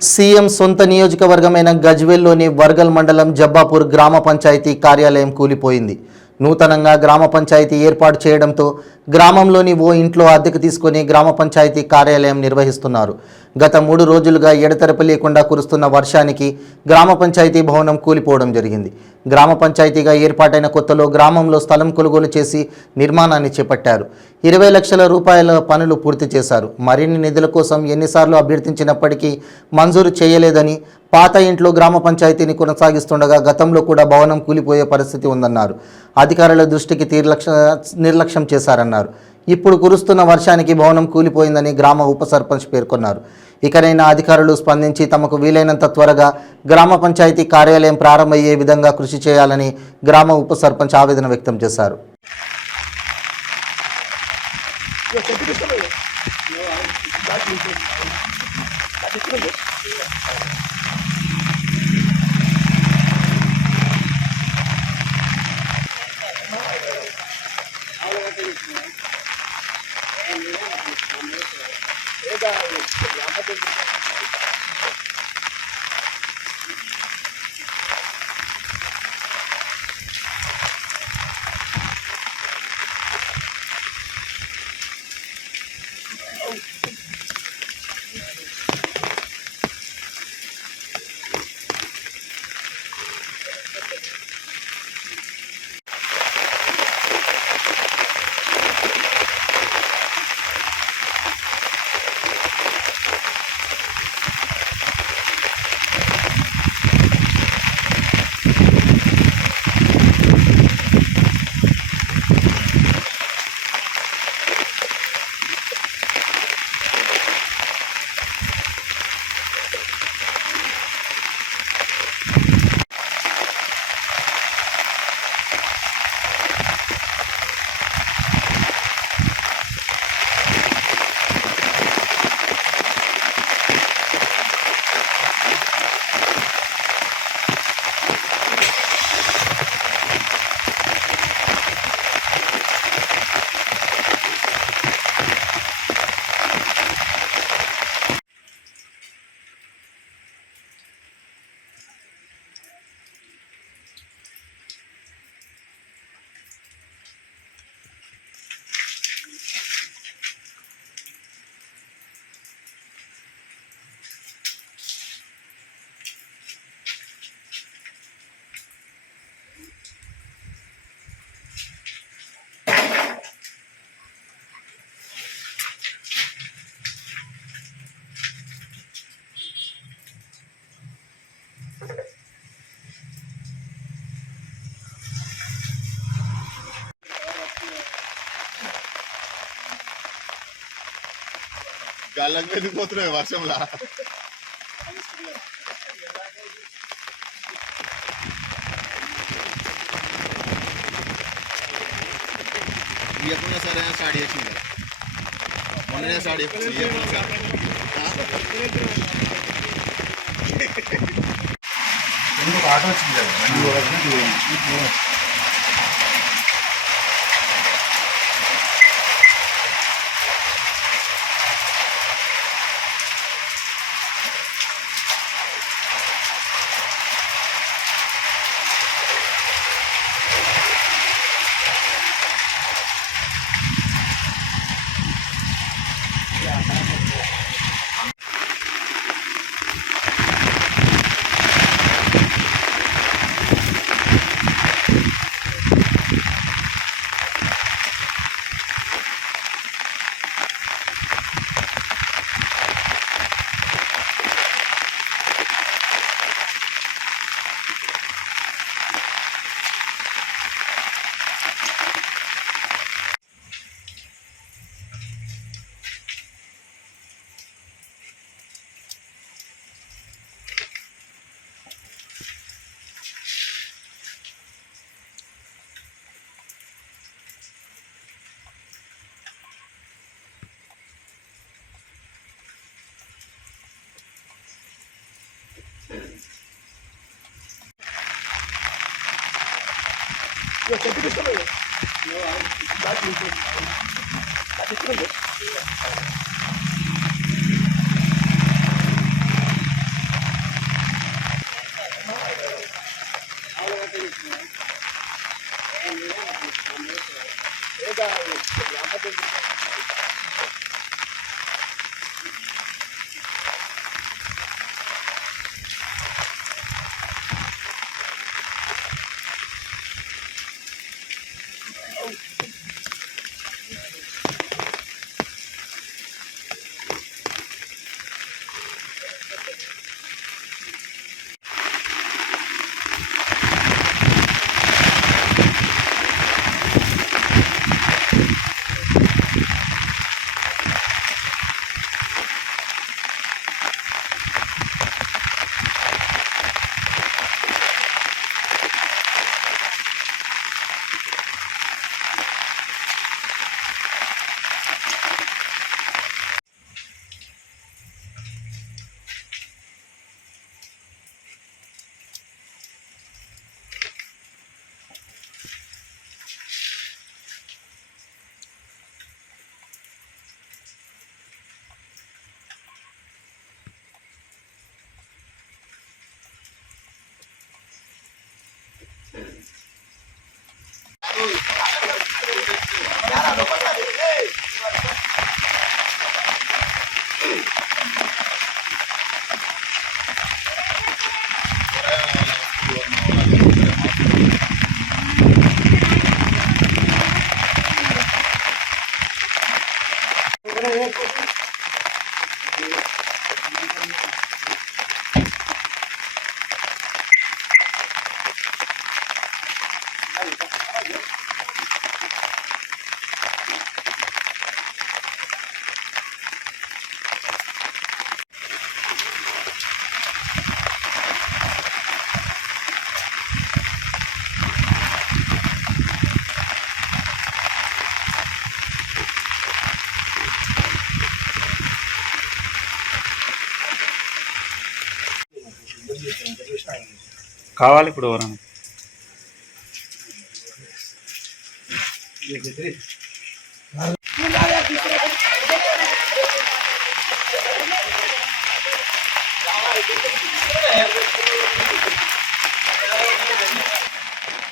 CM సొంత నియోజకవర్గమైన గజ్వేల్లోని వర్గల్ మండలం జబ్బాపూర్ గ్రామ పంచాయతీ కార్యాలయం కూలిపోయింది. నూతనంగా గ్రామ పంచాయతీ ఏర్పాటు చేయడంతో గ్రామంలోని ఓ ఇంట్లో అద్దెకు తీసుకొని గ్రామ పంచాయతీ కార్యాలయం నిర్వహిస్తున్నారు. గత 3 రోజులుగా ఎడతెరపి లేకుండా కురుస్తున్న వర్షానికి గ్రామ పంచాయతీ భవనం కూలిపోవడం జరిగింది. గ్రామ పంచాయతీగా ఏర్పాటైన కొత్తలో గ్రామంలో స్థలం కొనుగోలు చేసి నిర్మాణాన్ని చేపట్టారు. 20 లక్షల రూపాయల పనులు పూర్తి చేశారు. మరిన్ని నిధుల కోసం ఎన్నిసార్లు అభ్యర్థించినప్పటికీ మంజూరు చేయలేదని, పాత ఇంట్లో గ్రామ పంచాయతీని కొనసాగిస్తుండగా గతంలో కూడా భవనం కూలిపోయే పరిస్థితి ఉందన్నారు. అధికారుల దృష్టికి నిర్లక్ష్యం చేశారన్నారు. ఇప్పుడు కురుస్తున్న వర్షానికి భవనం కూలిపోయిందని గ్రామ ఉప సర్పంచ్ పేర్కొన్నారు. ఇకనైనా అధికారులు స్పందించి తమకు వీలైనంత త్వరగా గ్రామ పంచాయతీ కార్యాలయం ప్రారంభమయ్యే విధంగా కృషి చేయాలని గ్రామ ఉప సర్పంచ్ ఆవేదన వ్యక్తం చేశారు. గాళ్ళకి వెళ్ళిపోతున్నాయి వర్షంలా. ఇవ్వకుండా సరే స్టార్ట్ చేసింది, మొన్ననే స్టార్ట్ చేసి ఎందుకు ఆటో వచ్చింది కదా. కావాలి ఇప్పుడు ఎవరైనా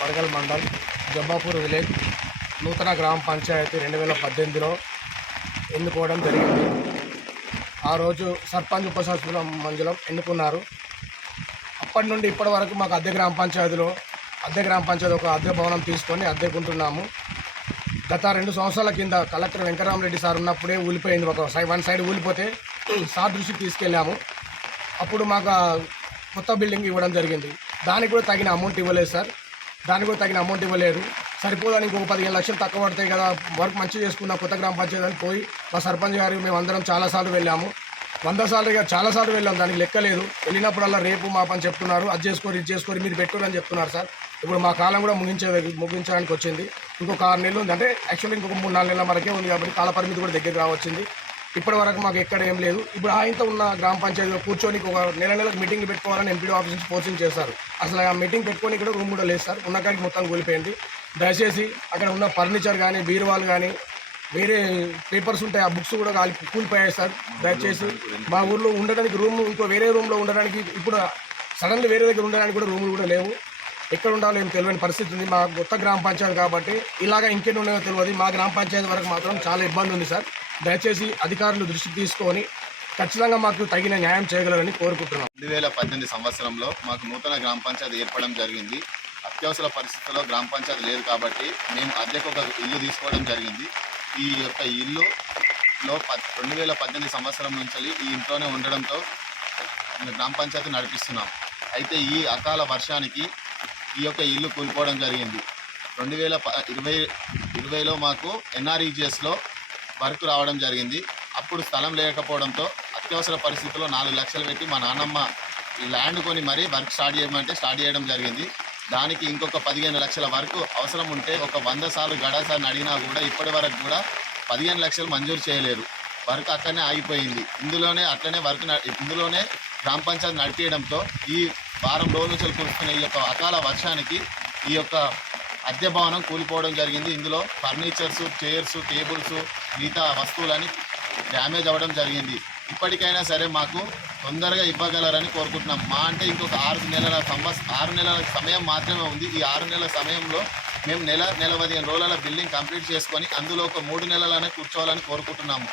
వరగల్ మండల్ జబ్బాపూర్ విలేజ్ నూతన గ్రామ పంచాయతీ 2018లో ఎన్నుకోవడం జరిగింది. ఆ రోజు సర్పంచ్ ఉప సర్పంచ్ మంజులం ఎన్నుకున్నారు. అప్పటి నుండి ఇప్పటి వరకు మాకు అద్దె గ్రామ పంచాయతీ ఒక అద్దె భవనం తీసుకొని అద్దెకుంటున్నాము. గత 2 సంవత్సరాల కింద కలెక్టర్ వెంకటరామరెడ్డి సార్ ఉన్నప్పుడే ఊలిపోయింది. వన్ సైడ్ ఊలిపోతే సార్ దృష్టికి తీసుకెళ్ళాము. అప్పుడు మాకు కొత్త బిల్డింగ్ ఇవ్వడం జరిగింది. దానికి కూడా తగిన అమౌంట్ ఇవ్వలేదు సార్. సరిపోదని ఇంకొక 15 లక్షలు తక్కువ పడతాయి కదా, వర్క్ మంచిగా చేసుకున్న కొత్త గ్రామ పంచాయతీ అని పోయి మా సర్పంచ్ గారు మేము అందరం చాలాసార్లు వెళ్ళాము. 100 సార్లు చాలాసార్లు వెళ్ళాము. దానికి లెక్కలేదు. వెళ్ళినప్పుడల్లా రేపు మా పని చెప్తున్నారు, అది చేసుకోరు ఇది చేసుకోరు మీరు పెట్టురని చెప్తున్నారు సార్. ఇప్పుడు మా కాలం కూడా ముగించడానికి వచ్చింది. ఇంకొక 6 నెలలు ఉంది. అంటే యాక్చువల్లీ ఇంకొక 3-4 నెలల వరకే ఉంది కాబట్టి కాల పరిమితి కూడా దగ్గరికి రావచ్చింది. ఇప్పటి వరకు మాకు ఎక్కడ ఏం లేదు. ఇప్పుడు ఆయనతో ఉన్న గ్రామ పంచాయతీలో కూర్చొని ఒక నెలకు మీటింగ్లు పెట్టుకోవాలని ఎంపీడీ ఆఫీస్ నుంచి పోస్టింగ్ చేస్తారు. అసలు ఆ మీటింగ్ పెట్టుకొని కూడా రూమ్ కూడా లేదు సార్. ఉన్న కాడికి మొత్తం కూలిపోయింది. దయచేసి అక్కడ ఉన్న ఫర్నిచర్ కానీ బీరువాలు కానీ వేరే పేపర్స్ ఉంటాయి, ఆ బుక్స్ కూడా కూలిపోయాయి సార్. దయచేసి మా ఊర్లో ఉండడానికి రూమ్ ఇంకో వేరే రూమ్లో ఉండడానికి ఇప్పుడు సడన్లీ వేరే దగ్గర ఉండడానికి కూడా రూములు కూడా లేవు. ఎక్కడ ఉండాలో ఏం తెలియని పరిస్థితి ఉంది. మా కొత్త గ్రామ పంచాయతీ కాబట్టి ఇలాగా ఇంకెన్ని ఉన్నాయో తెలియదు. మా గ్రామ పంచాయతీ వరకు మాత్రం చాలా ఇబ్బంది ఉంది సార్. దయచేసి అధికారులు దృష్టికి తీసుకొని ఖచ్చితంగా మాకు తగిన న్యాయం చేయగలరని కోరుకుంటున్నాం. 2018 సంవత్సరంలో మాకు నూతన గ్రామ పంచాయతీ ఏర్పడడం జరిగింది. అత్యవసర పరిస్థితుల్లో గ్రామ పంచాయతీ లేదు కాబట్టి మేము అద్దెకు ఒక ఇల్లు తీసుకోవడం జరిగింది. ఈ యొక్క ఇల్లులో 2018 సంవత్సరం నుంచి ఈ ఇంట్లోనే ఉండడంతో గ్రామ పంచాయతీ నడిపిస్తున్నాం. అయితే ఈ అకాల వర్షానికి ఈ యొక్క ఇల్లు కూలిపోవడం జరిగింది. 2020లో మాకు ఎన్ఆర్ఈజిఎస్లో వర్క్ రావడం జరిగింది. అప్పుడు స్థలం లేకపోవడంతో అత్యవసర పరిస్థితుల్లో 4 లక్షలు పెట్టి మా నాన్నమ్మ ఈ ల్యాండ్ కొని మరీ వర్క్ స్టార్ట్ చేయడం జరిగింది. దానికి ఇంకొక 15 లక్షల వరకు అవసరం ఉంటే ఒక 100 సార్లు గడాసార్ని అడిగినా కూడా ఇప్పటి వరకు కూడా 15 లక్షలు మంజూరు చేయలేరు. వర్క్ అక్కడనే ఆగిపోయింది. ఇందులోనే గ్రామ పంచాయతీ నడిపేయడంతో ఈ వారం రోజుల నుంచి కురుస్తున్న ఈ యొక్క అకాల వర్షానికి ఈ యొక్క అద్దె భవనం కూలిపోవడం జరిగింది. ఇందులో ఫర్నిచర్స్, చైర్స్, టేబుల్స్, మిగతా వస్తువులని డ్యామేజ్ అవ్వడం జరిగింది. ఇప్పటికైనా సరే మాకు తొందరగా ఇవ్వగలరని కోరుకుంటున్నాం. మా అంటే ఇంకొక 6 నెలల సమయం మాత్రమే ఉంది. ఈ 6 నెలల సమయంలో మేము నెల 15 రోజుల బిల్డింగ్ కంప్లీట్ చేసుకొని అందులో ఒక 3 నెలలనే కూర్చోవాలని కోరుకుంటున్నాము.